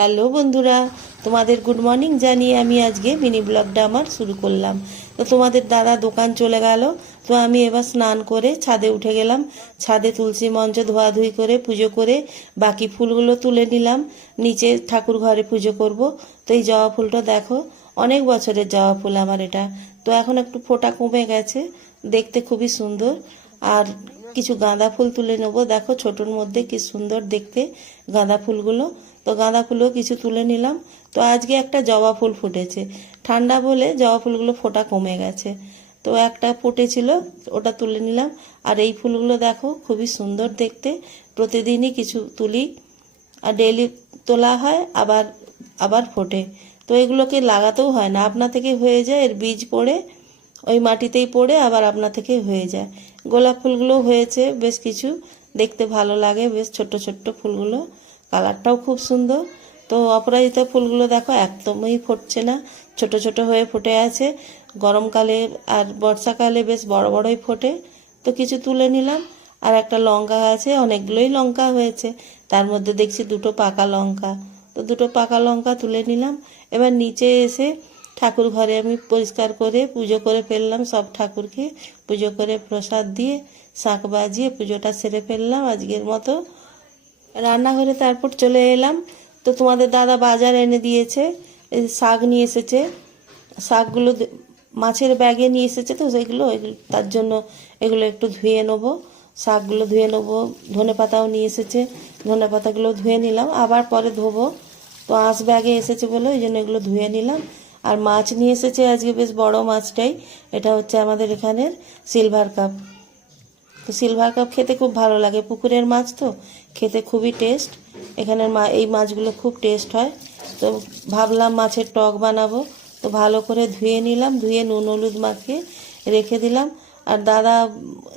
Hello বন্ধুরা, তোমাদের good morning জানিয়ে আমি আজকে মিনি ব্লগটা আমার শুরু করলাম। তো তোমাদের দাদা দোকান চলে গেল, তো আমি এবার স্নান করে ছাদে উঠে গেলাম। ছাদে তুলসী মঞ্চ ধোয়াধুয়ি করে পুজো করে বাকি ফুলগুলো তুলে নিলাম। নিচে ঠাকুর ঘরে পুজো করব। তো এই জবা ফুলটা দেখো, অনেক বছরের জবা ফুল আমার এটা। তো এখন একটু ফোটা কমে গেছে, দেখতে খুবই সুন্দর। আর কিছু গাঁদা ফুল তুলে নেব। দেখো ছোটোর মধ্যে কি সুন্দর দেখতে গাঁদা ফুলগুলো। তো গাঁদা ফুলও কিছু তুলে নিলাম। তো আজকে একটা জবা ফুল ফুটেছে। ঠান্ডা বলে জবা ফুলগুলো ফোটা কমে গেছে। তো একটা ফুটেছিল, ওটা তুলে নিলাম। আর এই ফুলগুলো দেখো, খুবই সুন্দর দেখতে। প্রতিদিনই কিছু তুলি। আর ডেলি তোলা হয়, আবার আবার ফোটে। তো এগুলোকে লাগাতেও হয় না। আপনা থেকে হয়ে যায়, এর বীজ পড়ে, ওই মাটিতেই পড়ে, আবার আপনা থেকে হয়ে যায়। গোলাপ ফুলগুলো হয়েছে বেশ কিছু। দেখতে ভালো লাগে, বেশ ছোট্ট ছোট্ট ফুলগুলো। কালারটাও খুব সুন্দর। তো অপরাজিতা ফুলগুলো দেখো একদমই ফুটছে না। ছোট ছোট হয়ে ফুটে আছে। গরমকালে আর বর্ষাকালে বেশ বড় বড়ই ফোটে। তো কিছু তুলে নিলাম। আর একটা লঙ্কা আছে, অনেকগুলোই লঙ্কা হয়েছে। তার মধ্যে দেখছি দুটো পাকা লঙ্কা। তো দুটো পাকা লঙ্কা তুলে নিলাম। এবার নিচে এসে ঠাকুর ঘরে আমি পরিষ্কার করে পুজো করে ফেললাম সব ঠাকুরকে। পুজো করে প্রসাদ দিয়ে শাঁখ বাজিয়ে পুজোটা সেরে ফেললাম আজকের মতো। রান্নাঘরে তারপর চলে এলাম। তো তোমাদের দাদা বাজার এনে দিয়েছে শাক নিয়ে এসেছে। শাকগুলো মাছের ব্যাগে নিয়ে এসেছে তো সেগুলো তার জন্য এগুলো একটু ধুয়ে নেব। শাকগুলো ধুয়ে নেব, ধনে পাতাও নিয়ে এসেছে, ধনে পাতাগুলো ধুয়ে নিলাম। আবার পরে ধোবো। তো আঁশ ব্যাগে এসেছে বলে ওই জন্য এগুলো ধুয়ে নিলাম। আর মাছ নিয়ে এসেছে আজকে বেশ বড় মাছটাই, এটা হচ্ছে আমাদের এখানের সিলভার কাপ। তো সিলভার কাপ খেতে খুব ভালো লাগে। পুকুরের মাছ তো, খেতে খুবই টেস্ট এখানের মা, এই মাছগুলো খুব টেস্ট হয়। তো ভাবলাম মাছের টক বানাবো। তো ভালো করে ধুয়ে নিলাম, ধুয়ে নুন, হলুদ মাখিয়ে রেখে দিলাম। আর দাদা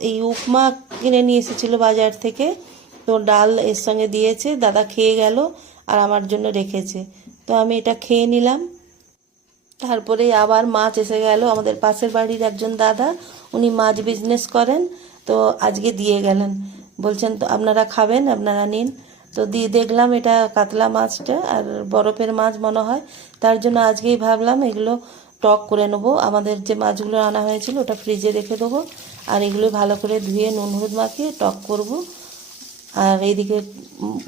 এই উপমা কিনে নিয়ে এসেছিল বাজার থেকে। তো ডাল এর সঙ্গে দিয়েছে, দাদা খেয়ে গেল আর আমার জন্য রেখেছে। তো আমি এটা খেয়ে নিলাম। তারপরে আবার মাছ এসে গেল। আমাদের পাশের বাড়ির একজন দাদা, উনি মাছ বিজনেস করেন। তো আজকে দিয়ে গেলেন। বলছেন, তো আপনারা খাবেন, আপনারা নিন। তো দিয়ে দেখলাম এটা কাতলা মাছটা আর বরফের মাছ মনে হয়। তার জন্য আজকেই ভাবলাম এগুলো টক করে নেব। আমাদের যে মাছগুলো আনা হয়েছিল ওটা ফ্রিজে রেখে দেবো আর এগুলো ভালো করে ধুয়ে নুন হলুদ মাখিয়ে টক করব। আর এইদিকে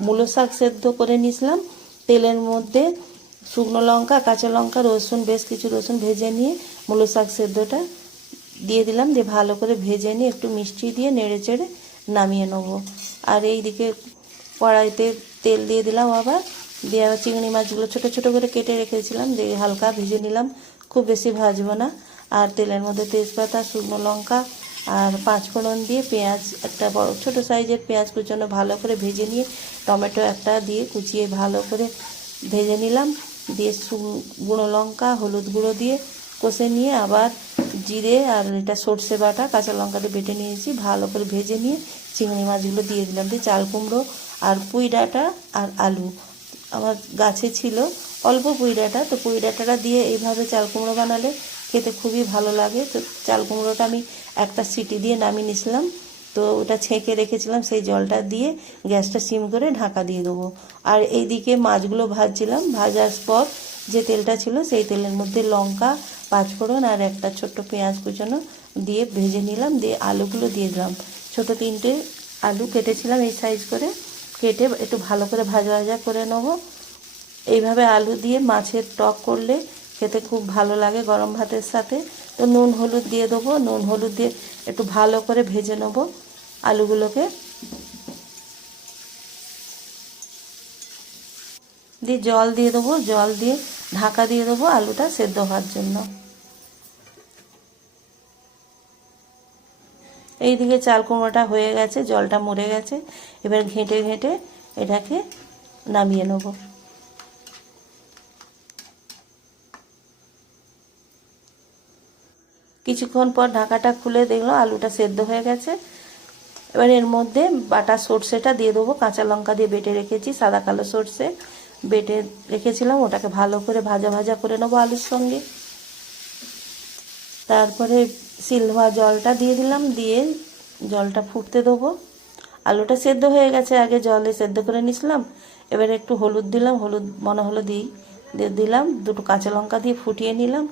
মূলো শাক সেদ্ধ করে নিয়েছিলাম। তেলের মধ্যে শুকনো লঙ্কা, কাঁচা লঙ্কা, রসুন, বেশ কিছু রসুন ভেজে নিয়ে মূলো শাক সেদ্ধটা দিয়ে দিলাম, দিয়ে ভালো করে ভেজে নিয়ে একটু মিষ্টি দিয়ে নেড়ে চেড়ে নামিয়ে নেব। আর এই দিকে কড়াইতে তেল দিয়ে দিলাম আবার, দিয়ে আবার চিংড়ি মাছগুলো ছোটো ছোটো করে কেটে রেখেছিলাম, দিয়ে হালকা ভেজে নিলাম, খুব বেশি ভাজবো না। আর তেলের মধ্যে তেজপাতা, শুকনো লঙ্কা আর পাঁচ ফোড়ন দিয়ে পেঁয়াজ, একটা বড় ছোটো সাইজের পেঁয়াজ কুচানো ভালো করে ভেজে নিয়ে টমেটো একটা দিয়ে কুচিয়ে ভালো করে ভেজে নিলাম। দিয়ে গুঁড়ো লঙ্কা, হলুদ গুঁড়ো দিয়ে কষে নিয়ে আবার জিরে আর এটা সর্ষে বাটা, কাঁচা লঙ্কাটা বেটে নিয়েছি, ভালো করে ভেজে নিয়ে চিংড়ি মাছগুলো দিয়ে দিলাম। দিয়ে চাল কুমড়ো আর পুঁই ডাঁটা আর আলু। আমার গাছে ছিল অল্প পুঁই ডাঁটা তো পুঁই ডাঁটাটা দিয়ে এইভাবে চাল কুমড়ো বানালে খেতে খুবই ভালো লাগে। তো চাল কুমড়োটা আমি একটা সিটি দিয়ে নামিয়ে নিয়েছিলাম, তো ওটা ছেঁকে রেখেছিলাম, সেই জলটা দিয়ে গ্যাসটা সিম করে ঢাকা দিয়ে দেবো। আর এইদিকে মাছগুলো ভাজছিলাম, ভাজার পর যে তেলটা ছিল সেই তেলের মধ্যে লঙ্কা, পাঁচফোড়ন আর একটা ছোট্ট পেঁয়াজ কুচানো দিয়ে ভেজে নিলাম, দিয়ে আলুগুলো দিয়ে দিলাম। ছোট তিনটে আলু কেটেছিলাম এই সাইজ করে, কেটে একটু ভালো করে ভাজা ভাজা করে নেব। এইভাবে আলু দিয়ে মাছের টক করলে খেতে খুব ভালো লাগে গরম ভাতের সাথে। তো নুন, হলুদ দিয়ে দেবো, নুন, হলুদ দিয়ে একটু ভালো করে ভেজে নেব আলুগুলোকে। দিয়ে জল দিয়ে দেবো, জল দিয়ে ঢাকা দিয়ে দেবো আলুটা সেদ্ধ হওয়ার জন্য। এইদিকে চাল কুমড়োটা হয়ে গেছে, জলটা মরে গেছে। এবার ঘেঁটে ঘেঁটে এটাকে নামিয়ে নেব। কিছুক্ষণ পর ঢাকাটা খুলে দেখল আলুটা সেদ্ধ হয়ে গেছে। এবার এর মধ্যে বাটা সর্ষেটা দিয়ে দেবো। কাঁচা লঙ্কা দিয়ে বেটে রেখেছি, সাদা কালো সর্ষে। বেটে রেখেছিলাম, ওটাকে ভালো করে ভাজা ভাজা করে নেব আলুর সঙ্গে। তারপরে সিলভা জলটা দিয়ে দিলাম, দিয়ে জলটা ফুটতে দেবো। আলুটা সেদ্ধ হয়ে গেছে, আগে জলে সেদ্ধ করে নিয়েছিলাম। এবারে একটু হলুদ দিলাম, হলুদ মনে হলো দিই, দিয়ে দিলাম, দুটো কাঁচা লঙ্কা দিয়ে ফুটিয়ে নিলাম।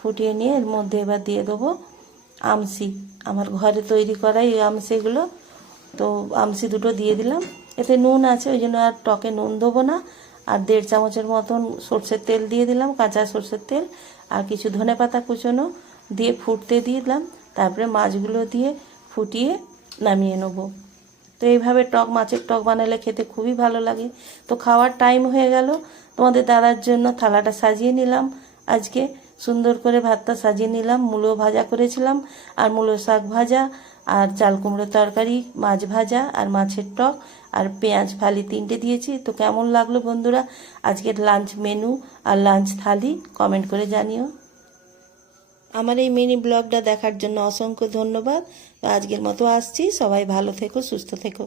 ফুটিয়ে নিয়ে এর মধ্যে এবার দিয়ে দেবো আমসি। আমার ঘরে তৈরি করা এই আমসিগুলো, তো আমসি দুটো দিয়ে দিলাম। এতে নুন আছে, ওই জন্য আর টকে নুন দেবো না। আর দেড় চামচের মতন সর্ষের তেল দিয়ে দিলাম, কাঁচা সর্ষের তেল, আর কিছু ধনে পাতা কুচোনো দিয়ে ফুটতে দিয়ে দিলাম, তারপরে মাছগুলো দিয়ে ফুটিয়ে নামিয়ে নেব। তো এইভাবে টক, মাছের টক বানালে খেতে খুবই ভালো লাগে। তো খাওয়ার টাইম হয়ে গেল, তোমাদের দাদার জন্য থালাটা সাজিয়ে নিলাম। আজকে সুন্দর করে ভাতটা সাজিয়ে নিলাম মূলো ভাজা করেছিলাম, আর মূলো শাক ভাজা, আর চাল কুমড়ো তরকারি, মাছ ভাজা, আর মাছের টক, আর পেঁয়াজ ফালি তিনটে দিয়েছি। তো কেমন লাগল বন্ধুরা? আজকের লাঞ্চ মেনু আর লাঞ্চ থালি কমেন্ট করে জানিও। আমার এই মিনি ব্লগটা দেখার জন্য অসংখ্য ধন্যবাদ। আজকের মতো আসছি। সবাই ভালো থেকো, সুস্থ থেকো।